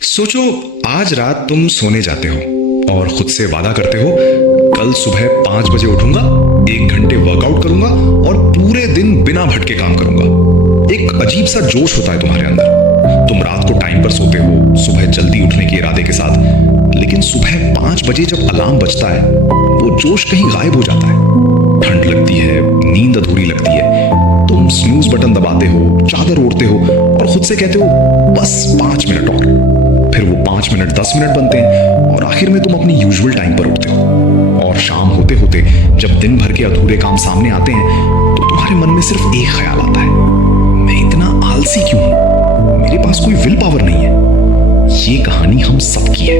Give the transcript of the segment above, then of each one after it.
सोचो, आज रात तुम सोने जाते हो और खुद से वादा करते हो, कल सुबह 5 बजे उठूंगा, 1 घंटे वर्कआउट करूंगा और पूरे दिन बिना भटके काम करूंगा। एक अजीब सा जोश होता है तुम्हारे अंदर। तुम रात को टाइम पर सोते हो, सुबह जल्दी उठने के इरादे के साथ, लेकिन सुबह 5 बजे जब अलार्म बजता है, वो जोश कहीं गायब हो जाता है। ठंड लगती है, नींद अधूरी लगती है, तुम स्नूज बटन दबाते हो, चादर ओढ़ते हो और खुद से कहते हो, बस 5 मिनट और। फिर वो 5 मिनट 10 मिनट बनते हैं और आखिर में तुम अपनी यूजुअल टाइम पर उठते हो। और शाम होते होते जब दिन भर के अधूरे काम सामने आते हैं तो तुम्हारे मन में सिर्फ एक ख्याल आता है, मैं इतना आलसी क्यों हूं, मेरे पास कोई विल पावर नहीं है। ये कहानी हम सबकी है,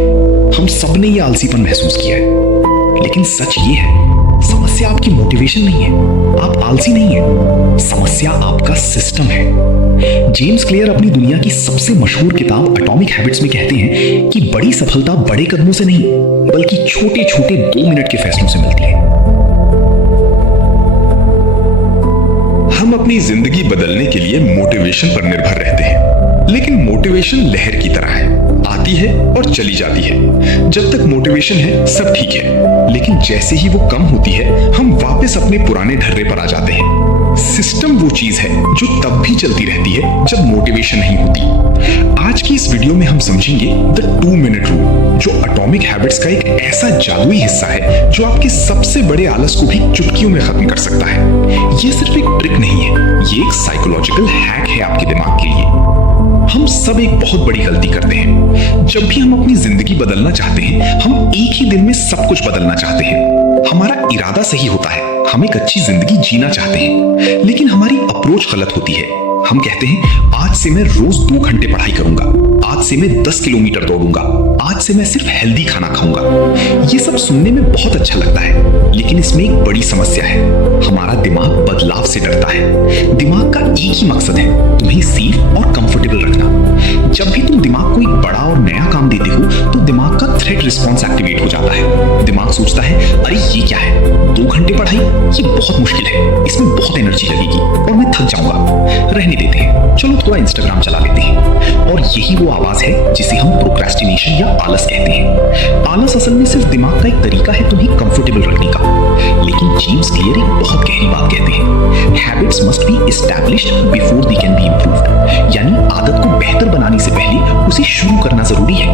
हम सब ने ये आलसीपन महसूस किया है। लेकिन सच ये है, समस्या आपकी मोटिवेशन नहीं है, आप आलसी नहीं है, समस्या आपका सिस्टम है। जेम्स क्लियर अपनी दुनिया की सबसे मशहूर किताब एटॉमिक हैबिट्स में कहते हैं कि बड़ी सफलता बड़े कदमों से नहीं, बल्कि छोटे छोटे 2 मिनट के फैसलों से मिलती है। हम अपनी जिंदगी बदलने के लिए मोटिवेशन पर निर्भर रहते हैं, लेकिन मोटिवेशन लहर की तरह है, आती है और चली जाती है। जब तक मोटिवेशन है सब ठीक है, लेकिन जैसे ही वो कम होती है हम वापस अपने पुराने ढर्रे पर आ जाते हैं। सिस्टम वो चीज है जो तब भी चलती रहती है जब मोटिवेशन नहीं होती। आज की इस वीडियो में हम समझेंगे द 2 मिनट रूल, जो एटॉमिक हैबिट्स का एक ऐसा जादुई हिस्सा है जो आपके सबसे बड़े आलस को भी चुटकियों में खत्म कर सकता है। ये सिर्फ एक ट्रिक नहीं है, ये एक साइकोलॉजिकल हैक है आपके दिमाग के लिए। हम सब एक बहुत बड़ी गलती करते हैं। जब भी हम अपनी जिंदगी बदलना चाहते हैं, हम एक ही दिन में सब कुछ बदलना चाहते हैं। हमारा इरादा सही होता है, हम एक अच्छी जिंदगी जीना चाहते हैं, लेकिन हमारी अप्रोच गलत होती है। हम कहते हैं, आज से मैं रोज 2 घंटे पढ़ाई करूंगा, आज से मैं 10 किलोमीटर दौड़ूंगा, आज से मैं सिर्फ हेल्दी खाना खाऊंगा। ये सब सुनने में बहुत अच्छा लगता है, लेकिन इसमें एक बड़ी समस्या है, हमारा दिमाग बदलाव से डरता है। दिमाग का एक ही मकसद है, तुम्हें सेफ और कंफर्टेबल रखना। जब भी तुम दिमाग को एक बड़ा और नया काम देते हो तो दिमाग का थ्रेट रिस्पॉन्स एक्टिवेट हो जाता है। दिमाग सोचता है, अरे ये क्या है, 2 घंटे पढ़ाई, ये बहुत मुश्किल है, इसमें बहुत एनर्जी लगेगी और मैं थक जाऊंगा, रहने देते हैं, चलो थोड़ा इंस्टाग्राम चला लेते हैं। और यही वो आवाज है जिसे हम प्रोक्रेस्टिनेशन या आलस कहते हैं। आलस असल में सिर्फ दिमाग का एक तरीका है तुम्हें कंफर्टेबल रखने का। लेकिन जेम्स क्लियर एक बहुत गहरी बात कहते हैं, habits must be established before they can be improved. यानी आदत को बेहतर बनाने से पहले उसे शुरू करना जरूरी है।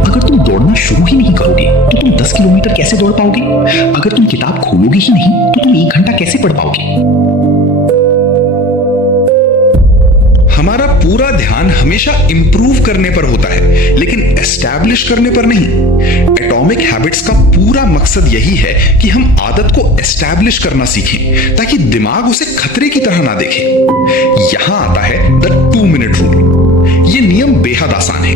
अगर तुम दौड़ना शुरू ही नहीं करोगे तो तुम 10 किलोमीटर कैसे दौड़ पाओगे? अगर तुम किताब खोलोगे ही नहीं तो तुम 1 घंटा कैसे पढ़ पाओगे? हमारा पूरा ध्यान हमेशा इंप्रूव करने पर होता है, लेकिन एस्टैब्लिश करने पर नहीं। एटॉमिक हैबिट्स का पूरा मकसद यही है कि हम आदत को एस्टैब्लिश करना सीखें, ताकि दिमाग उसे खतरे की तरह ना देखे। यहां आता है द 2 मिनट रूल। ये नियम बेहद आसान है।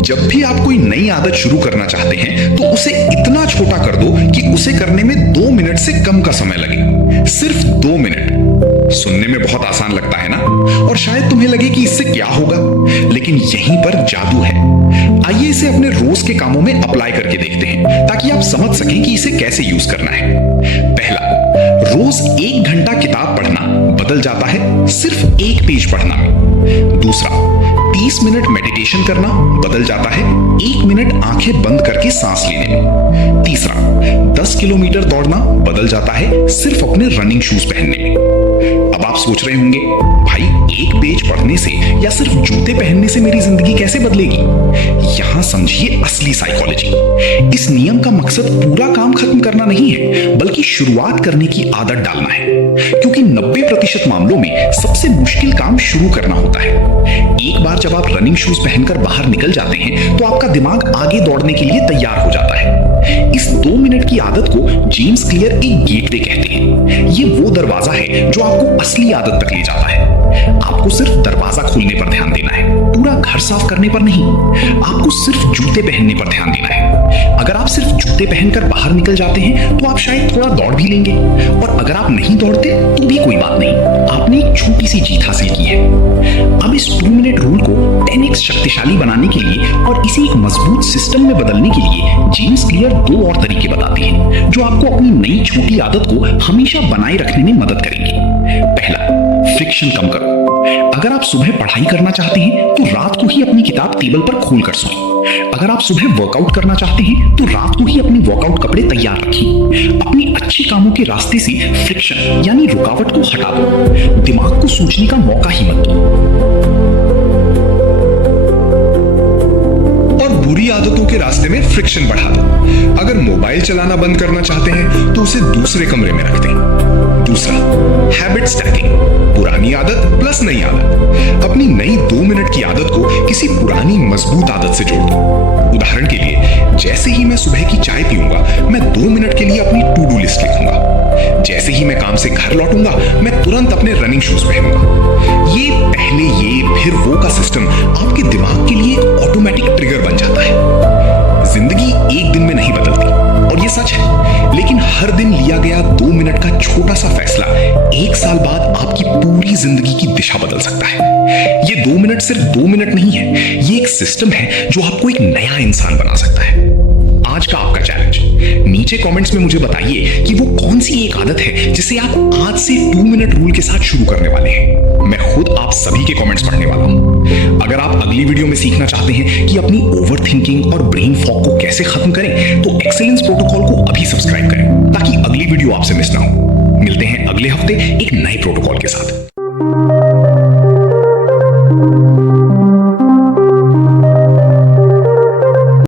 जब भी आप कोई नई आदत शुरू करना चाहते हैं तो उसे इतना छोटा कर दो कि उसे करने में 2 मिनट से कम का समय लगे। सिर्फ 2 मिनट। सुनने में बहुत आसान लगता है ना, और शायद तुम्हें लगे कि इससे क्या होगा, लेकिन यहीं पर जादू है। आइए इसे अपने रोज के कामों में अप्लाई करके देखते हैं, ताकि आप समझ सकें कि इसे कैसे यूज करना है। पहला, रोज 1 घंटा किताब पढ़ना बदल जाता है सिर्फ 1 पेज पढ़ना में। दूसरा, 30 मिनट मेडिटेशन करना बदल जाता है 1 मिनट आंखें बंद करके सांस लेने में। तीसरा, 10 किलोमीटर दौड़ना बदल जाता है सिर्फ अपने रनिंग शूज पहनने में। अब आप सोच रहे होंगे, भाई 1 पेज पढ़ने से या सिर्फ जूते पहनने से मेरी जिंदगी कैसे बदलेगी? यहां समझिए असली साइकोलॉजी। इस नियम का मकसद पूरा काम खत्म करना नहीं है, बल्कि शुरुआत करने की आदत डालना है। क्योंकि 90% मामलों में सबसे मुश्किल काम शुरू करना होता है। एक बार जब आप रनिंग शूज पहनकर बाहर निकल जाते हैं तो आपका दिमाग आगे दौड़ने के लिए तैयार हो जाता है। इस 2 मिनट की आदत को जेम्स क्लियर एक गेटवे कहते हैं। ये वो दरवाजा है जो आपको असली आदत तक ले जाता है। आपको सिर्फ दरवाजा खोलने पर ध्यान देना है, पूरा घर साफ करने पर नहीं। आपको सिर्फ जूते पहनने पर ध्यान देना है। अगर आप सिर्फ जूते पहनकर बाहर निकल जाते हैं तो आप शायद थोड़ा दौड़ भी लेंगे, और अगर आप नहीं दौड़ते तो भी कोई बात नहीं, आपने एक छोटी सी जीत हासिल की है। अब इस 2 मिनट रूल को 10x शक्तिशाली बनाने के लिए और इसे एक मजबूत सिस्टम में बदलने के लिए जेम्स क्लियर 2 और तरीके बताते हैं, जो आपको अपनी नई छोटी आदत को हमेशा बनाए रखने में मदद करेंगे। पहला, फ्रिक्शन कम करो। अगर आप सुबह पढ़ाई करना चाहते हैं तो रात को ही अपनी किताब टेबल पर खोल कर सोएं। अगर आप सुबह वर्कआउट करना चाहते हैं तो रात को ही अपने वर्कआउट कपड़े तैयार रखें। अपनी अच्छे कामों के रास्ते से फ्रिक्शन यानी रुकावट को हटा दो। दिमाग को सोचने का मौका ही मत दो। और बुरी आदतों के रास्ते में फ्रिक्शन बढ़ा दो। अगर मोबाइल चलाना बंद करना चाहते हैं तो उसे दूसरे कमरे में रख दें। दूसरा, हैबिट स्टैकिंग, पुरानी आदत प्लस नई आदत। अपनी नई 2 मिनट की आदत को किसी पुरानी मजबूत आदत से जोड़ दो। उदाहरण के लिए, जैसे ही मैं सुबह की चाय पीऊंगा मैं 2 मिनट के लिए अपनी टू डू लिस्ट लिखूंगा। जैसे ही मैं काम से घर लौटूंगा मैं तुरंत अपने रनिंग शूज पहनूंगा। ये पहले ये फिर वो का सिस्टम आपके दिमाग के लिए एक ऑटोमेटिक ट्रिगर बन जाता है। जिंदगी एक दिन में नहीं बदलती और ये सच है, लेकिन हर दिन लिया गया 2 मिनट का छोटा सा फैसला 1 साल बाद आपकी पूरी जिंदगी की दिशा बदल सकता है। ये 2 मिनट सिर्फ 2 मिनट नहीं है, ये एक सिस्टम है जो आपको एक नया इंसान बना सकता है। आज का आपका चैलेंज, नीचे कमेंट्स में मुझे बताइए कि वो कौन सी एक आदत है जिसे आप आज से 2 मिनट रूल के साथ शुरू करने वाले हैं। मैं खुद आप सभी के कमेंट्स पढ़ने वाला हूं। अगर आप अगली वीडियो में सीखना चाहते हैं कि अपनी ओवर थिंकिंग और ब्रेन फॉग को कैसे खत्म करें तो एक्सीलेंस प्रोटोकॉल को अभी सब्सक्राइब करें ताकि अगली वीडियो आपसे मिस ना हो। मिलते हैं अगले हफ्ते एक नए प्रोटोकॉल के साथ।